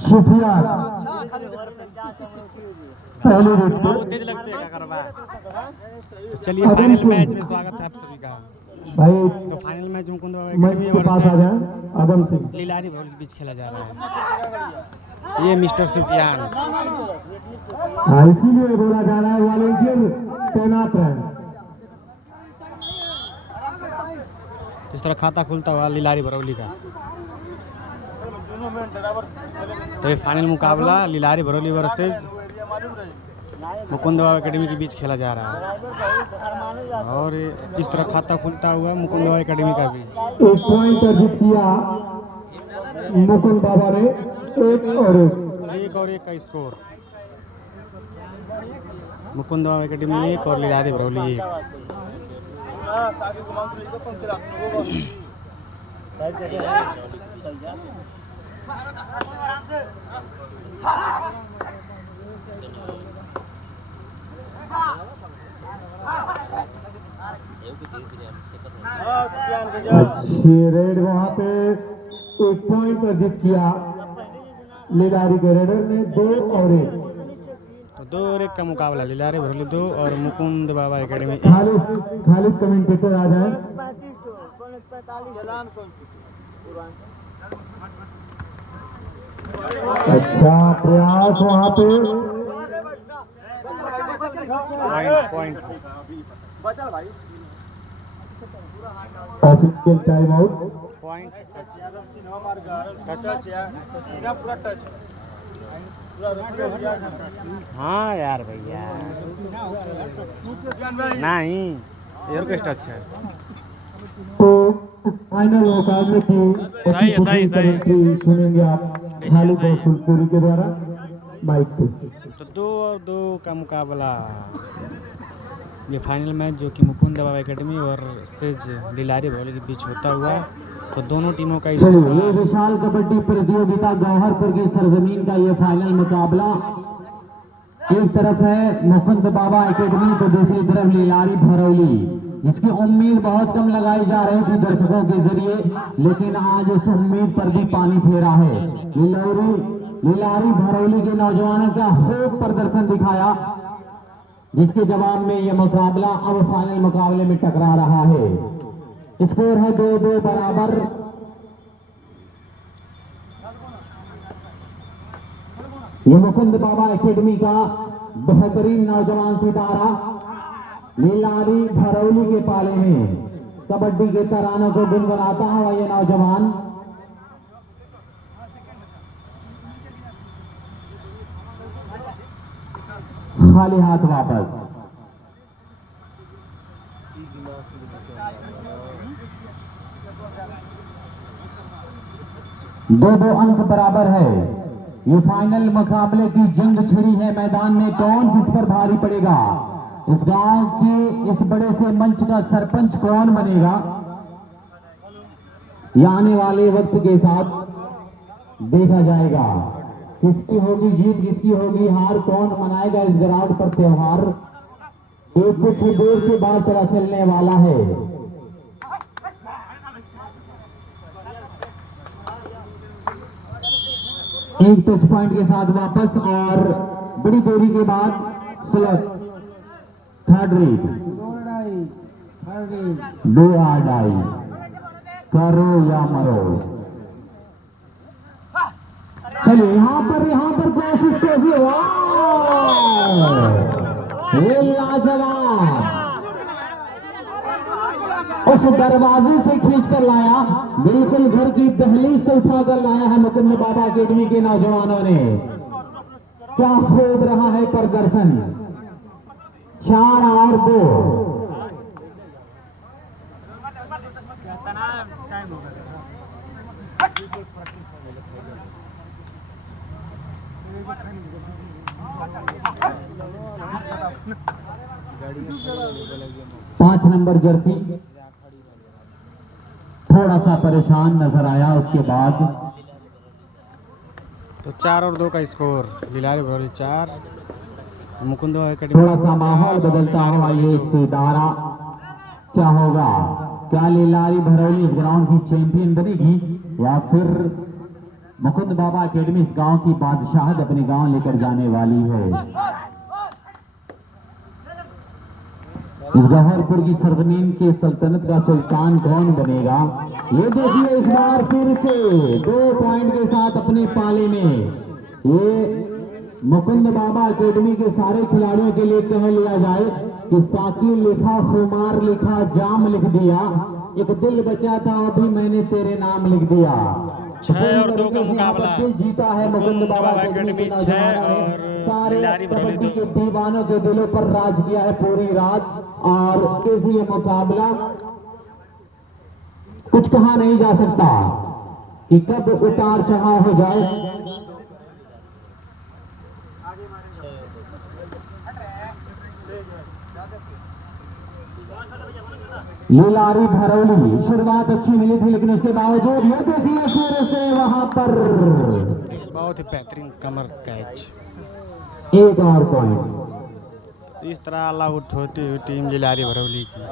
सुफियान पहले रेट पे। तेज लगते हैं तो चलिए फाइनल मैच में स्वागत है आप सभी का। भाई तो फाइनल मैच मुकुंद मंच के पास आ जाए। आदम सिंह लीलारी भौल के बीच खेला जा रहा है। ये मिस्टर सुफियान, इसीलिए बोला जा रहा है वॉलंटियर तैनात रहे। इस तरह खाता खुलता हुआ लीलारी भरौली का। तो ये फाइनल मुकाबला लीलारी भरौली वर्सेस मुकुंद एकेडमी के बीच खेला जा रहा है। और इस तरह खाता खुलता हुआ मुकुंद एकेडमी का भी। एक पॉइंट अर्जित किया मुकुंद बाबा ने, एक और एक का स्कोर। मुकुंद एकेडमी 1 और लीलारी भरौली 1। अच्छी रेड वहां पे। एक पॉइंट अर्जित किया लीलारी के रेडर ने, 2 और 1। तो 2 और 1 का मुकाबला, लीलारी भरौली 2 और मुकुंद बाबा एकेडमी। खालिद कमेंटेटर आ जाए। अच्छा प्रयास वहां पे। Point official time out. Point हाँ यार भैया नहीं, ये ऑर्केस्ट्रा अच्छा है। तो फाइनल मुकाबले की कमेंट्री सुनेंगे आप खालिद और सुल्पुरी के द्वारा माइक पे। तो 2 और 2 का मुकाबला, ये फाइनल मैच जो कि मुकुंद बाबा एकेडमी और सेज लीलारी भौली के बीच होता हुआ। तो दोनों टीमों का ये विशाल कबड्डी प्रतियोगिता गौहरपुर की सरजमीन का ये फाइनल मुकाबला। एक तरफ है मुकुंद बाबा एकेडमी तो दूसरी तरफ लीलारी भरौली, जिसकी उम्मीद बहुत कम लगाई जा रही थी दर्शकों के जरिए, लेकिन आज उस उम्मीद पर भी पानी फेरा है। लीलारी भरौली के नौजवानों का खूब प्रदर्शन दिखाया, जिसके जवाब में यह मुकाबला अब फाइनल मुकाबले में टकरा रहा है। स्कोर है 2-2 बराबर। ये मुकुंद बाबा एकेडमी का बेहतरीन नौजवान सितारा लीलारी भरौली के पाले में कबड्डी के तरानों को गुनगुनाता हुआ ये नौजवान। खाली हाथ वापस। 2-2 अंक बराबर है। ये फाइनल मुकाबले की जंग छिड़ी है मैदान में। कौन किस पर भारी पड़ेगा, इस गांव के इस बड़े से मंच का सरपंच कौन बनेगा, ये आने वाले वक्त के साथ देखा जाएगा। किसकी होगी जीत, किसकी होगी हार, कौन मनाएगा इस ग्राउंड पर त्योहार, ये कुछ देर के बाद पता चलने वाला है। एक टच पॉइंट के साथ वापस और बड़ी देरी के बाद स्लॉट। थर्ड रीड 2 आडाई, करो या मरो। चलिए यहां पर कोशिश कैसी, ये लाजवाब उस दरवाजे से खींचकर लाया, बिल्कुल घर की दहलीज से उठाकर लाया है मुकुंद बाबा एकेडमी के नौजवानों ने। क्या खूब रहा है प्रदर्शन। 4 और 2। पांच नंबर जर्सी थोड़ा सा परेशान नजर आया उसके बाद। तो 4 और 2 का स्कोर, लीलारी भरौली 4, मुकुंद एकेडमी। थोड़ा सा माहौल बदलता हुआ ये सितारा क्या होगा। क्या लीलारी भरौली इस ग्राउंड की चैंपियन बनेगी या फिर मुकुंद बाबा एकेडमी इस गांव की बादशाहत अपने गांव लेकर जाने वाली है। इस गौहरपुर की सरजमीन के सल्तनत का सुल्तान कौन बनेगा, ये देखिए इस बार फिर से 2 पॉइंट के साथ अपने पाले में ये मुकुंद बाबा एकेडमी के सारे खिलाड़ियों के लिए कह लिया जाए कि साकिब लिखा, खुमार लिखा, जाम लिख दिया, एक दिल बचा था अभी मैंने तेरे नाम लिख दिया। 6 और 2 का मुकाबला दिल जीता है मुकुंद बाबा एकेडमी के नौजवानों ने, सारे कबड्डी के दीवानों के दिलों पर राज किया है पूरी रात। और कैसी ये मुकाबला कुछ कहा नहीं जा सकता कि कब उतार चढ़ाव हो जाए। लीलारी भरौली शुरुआत अच्छी मिली थी लेकिन उसके बावजूद ये देखिए फिर से वहां पर बहुत ही बेहतरीन कमर कैच। एक और पॉइंट। इस तरह ऑल आउट होती हुई टीम लीलारी भरौली की।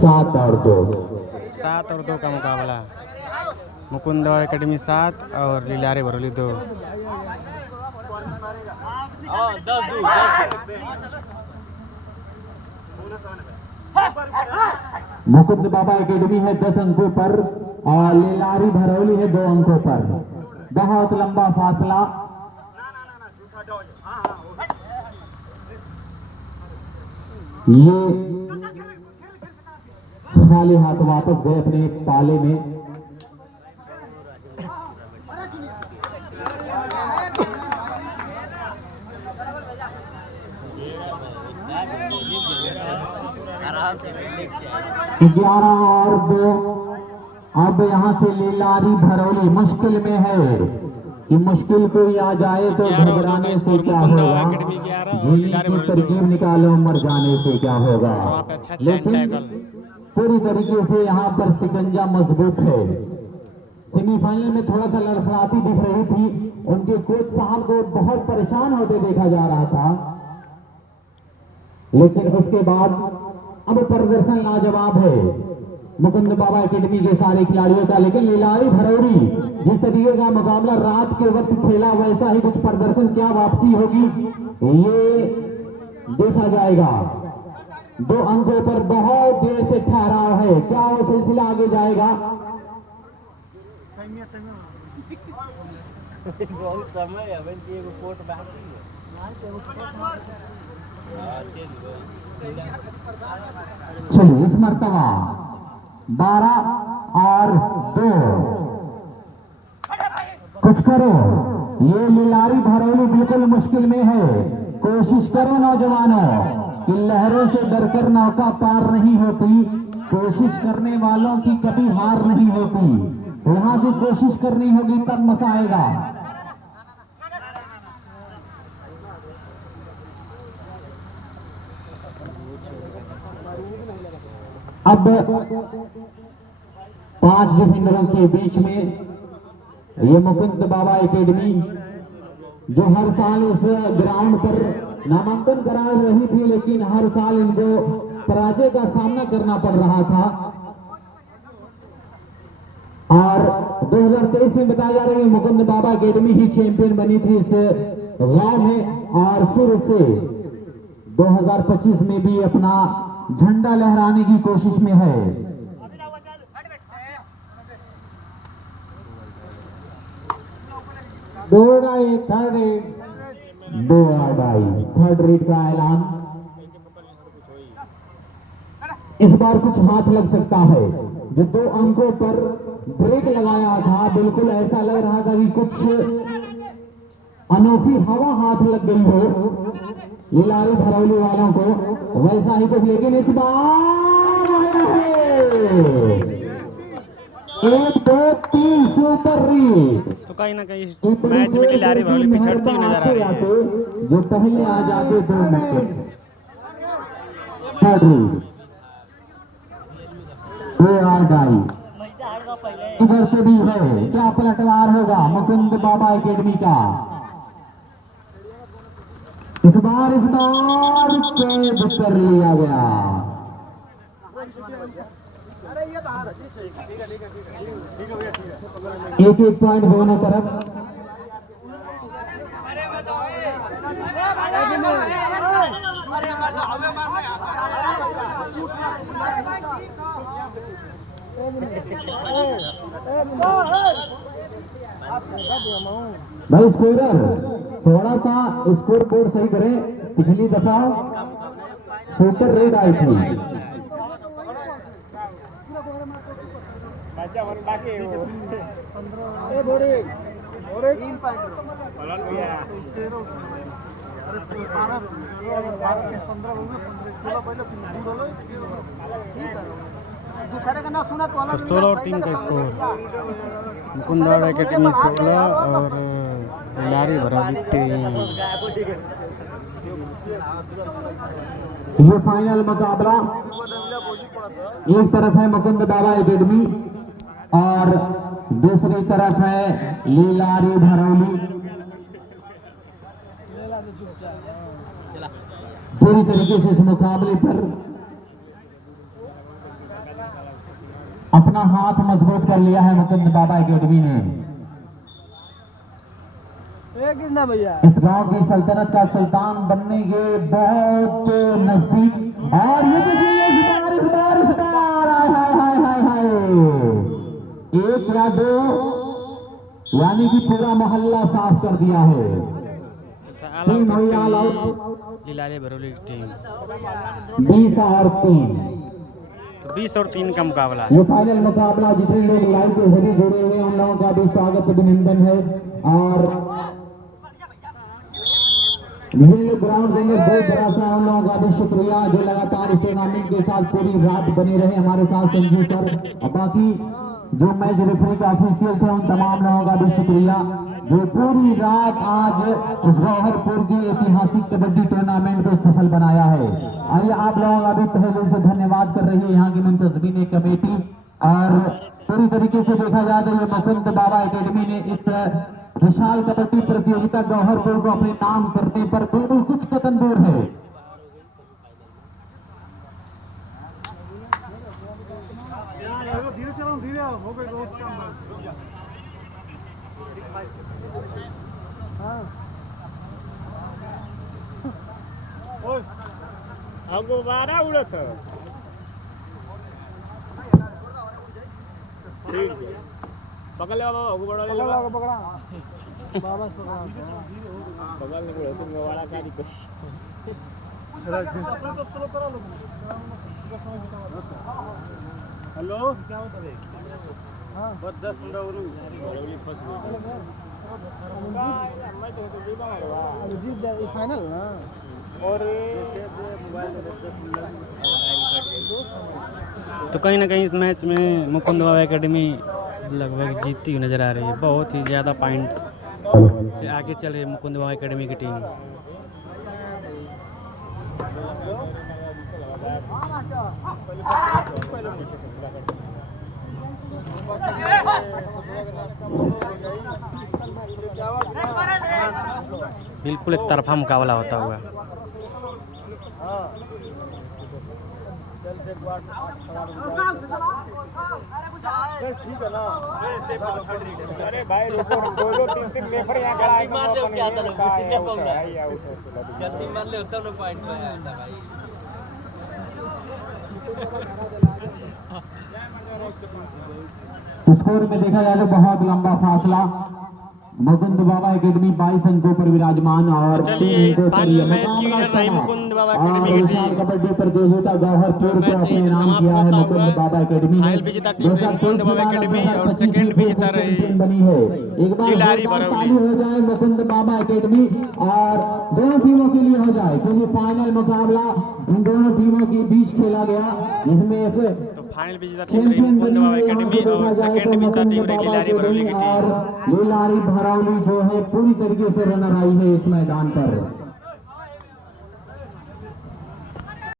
7 और 2। 7 और 2 का मुकाबला। मुकुंद एकेडमी 7 और लीलारी भरौली 2। मुकुंद बाबा एकेडमी है 10 अंकों पर और लीलारी भरौली है 2 अंकों पर। बहुत लंबा फासला। ये खाली हाथ वापस गए अपने पाले में। ग्यारह और 2। अब यहां से लीलारी भरौली मुश्किल में है कि मुश्किल कोई आ जाए तो घबराने से क्या होगा, जीने की तरकीब निकालो मर जाने से क्या होगा। लेकिन पूरी तरीके से यहां पर सिकंजा मजबूत है। सेमीफाइनल में थोड़ा सा लड़खड़ाती दिख रही थी, उनके कोच साहब को बहुत परेशान होते देखा जा रहा था, लेकिन उसके बाद अब प्रदर्शन लाजवाब है मुकुंद बाबा एकेडमी के सारे खिलाड़ियों का। लेकिन लीलारी भरौली जिस तरीके का मुकाबला रात के वक्त खेला वैसा ही कुछ प्रदर्शन क्या वापसी होगी ये देखा जाएगा। 2 अंकों पर बहुत देर से ठहराव है, क्या वो सिलसिला आगे जाएगा। बहुत समय है कोर्ट बाकी है। चलिए इस मर्तबा 12 और 2। कुछ करो, ये लीलारी भरौली बिल्कुल मुश्किल में है। कोशिश करो नौजवानों कि लहरों से डरकर नौका पार नहीं होती, कोशिश करने वालों की कभी हार नहीं होती। यहां से कोशिश करनी होगी तब मजा आएगा। अब 5 डिफेंडरों के बीच में ये मुकुंद बाबा एकेडमी जो हर साल इस ग्राउंड पर नामांकन करा रही थी, लेकिन हर साल इनको पराजय का सामना करना पड़ रहा था। और 2023 में बताया जा रहा है मुकुंद बाबा एकेडमी ही चैंपियन बनी थी इस गांव में, और फिर से 2025 में भी अपना झंडा लहराने की कोशिश में है। थर्ड रेड का ऐलान। इस बार कुछ हाथ लग सकता है। जो 2 अंकों पर ब्रेक लगाया था, बिल्कुल ऐसा लग रहा था कि कुछ अनोखी हवा हाथ लग गई हो लीलारी भरौली वालों को, वैसा ही कुछ। लेकिन इस बार 1 2 3 सुपर रीड तो कहीं ना कहीं मैच में लीलारी भरौली पिछड़ती हुई नजर आ रही है। जो पहले आ जाते 2 विकेट। थर्ड रीड 2 आगाई इधर से भी है। क्या पलटवार होगा मुकुंद बाबा एकेडमी का। इस बार कैद कर लिया गया। एक एक पॉइंट दोनों तरफ। भाई स्कोरर थोड़ा सा स्कोर बोर्ड सही करें। पिछली दफा सुपर रेड आई थी। तो 16 और 3 का स्कोर। मुकुंद बाबा एकेडमी 16 और लारी भरौली 3। ये फाइनल मुकाबला एक तरफ है मुकुंद बाबा एकेडमी और दूसरी तरफ है लीलारी भरौली। पूरी तरीके से इस मुकाबले पर अपना हाथ मजबूत कर लिया है मुकुंद बाबा एकेडमी ने। भैया इस गांव की सल्तनत का सुल्तान बनने के बहुत नजदीक। और ये देखिए इस बार हाय हाय हाय हाय, एक या दो यानी कि पूरा मोहल्ला साफ कर दिया है। टीम हुई ऑल आउट। लीलारी भरौली की टीम 20 और 3। तो 20 और 3 का मुकाबला। ये फाइनल मुकाबला जितने लोग लाइव के जरिए जुड़े हुए हैं उन लोगों का भी स्वागत अभिनंदन है। और ग्राउंड देंगे बहुत बड़ा सा उन लोगों का भी शुक्रिया जो लगातार इस टूर्नामेंट के साथ पूरी रात बने रहे हमारे साथ संजीव सर और बाकी जो मैच रेफरी के ऑफिशियल थे उन तमाम लोगों का भी शुक्रिया जो पूरी रात आज इस गौहरपुर की ऐतिहासिक कबड्डी टूर्नामेंट को सफल बनाया है। आइए आप लोगों का भी तहे दिल से धन्यवाद कर रही है यहाँ की मुंतजमीन कमेटी। और पूरी तरीके से देखा जाए तो ये मुकुंद बाबा एकेडमी ने इस विशाल कबड्डी प्रतियोगिता गौहरपुर को अपने नाम करने पर बिल्कुल कुछ कदम दूर है। गुब्बारा उड़त है। ठीक है पकड़ ले बाबा गुब्बारा ले लो पकड़ा बाबा पकड़ा बगल में उड़े तुम गुब्बारा का नहीं कुछ हेलो क्या होता है। हां बस 10-15 और बरौली फंस गई। मैं तो जीता है जीत जाए फाइनल ना। और तो कहीं ना कहीं इस मैच में मुकुंद बाबा एकेडमी लगभग जीतती हुई नजर आ रही है। बहुत ही ज़्यादा पॉइंट से आगे चल रही है मुकुंद बाबा एकेडमी की टीम। बिल्कुल एक तरफा मुकाबला होता हुआ। ठीक है ना। अरे भाई रुको 2-3 मेफर यहां खड़ा है मार दे क्या था कितने पौंदा जल्दी मार ले तब ना पॉइंट पे आया था भाई। स्कोर में देखा जाए तो बहुत लंबा फासला। मुकुंद बाबा एकेडमी 22 अंकों पर विराजमान और चलिए इस फाइनल मैच की विनर रही मुकुंद बाबा एकेडमी की टीम। कबड्डी प्रतियोगिता गौहरपुर को अपने नाम किया है मुकुंद बाबा एकेडमी। फाइनल विजेता टीम रही मुकुंद बाबा एकेडमी और सेकंड विजेता रही बनी है। एक बार लीलारी भरौली हो जाए मुकुंद बाबा एकेडमी और दोनों टीमों के लिए हो जाए क्योंकि फाइनल मुकाबला इन दोनों टीमों के बीच खेला गया जिसमें फाइनल विजेता टीम रही मुकुंद बाबा एकेडमी और सेकंड विजेता टीम रही लीलारी भरौली की टीम। लीलारी भरौली जो है पूरी तरीके से रनर आई है इस मैदान पर।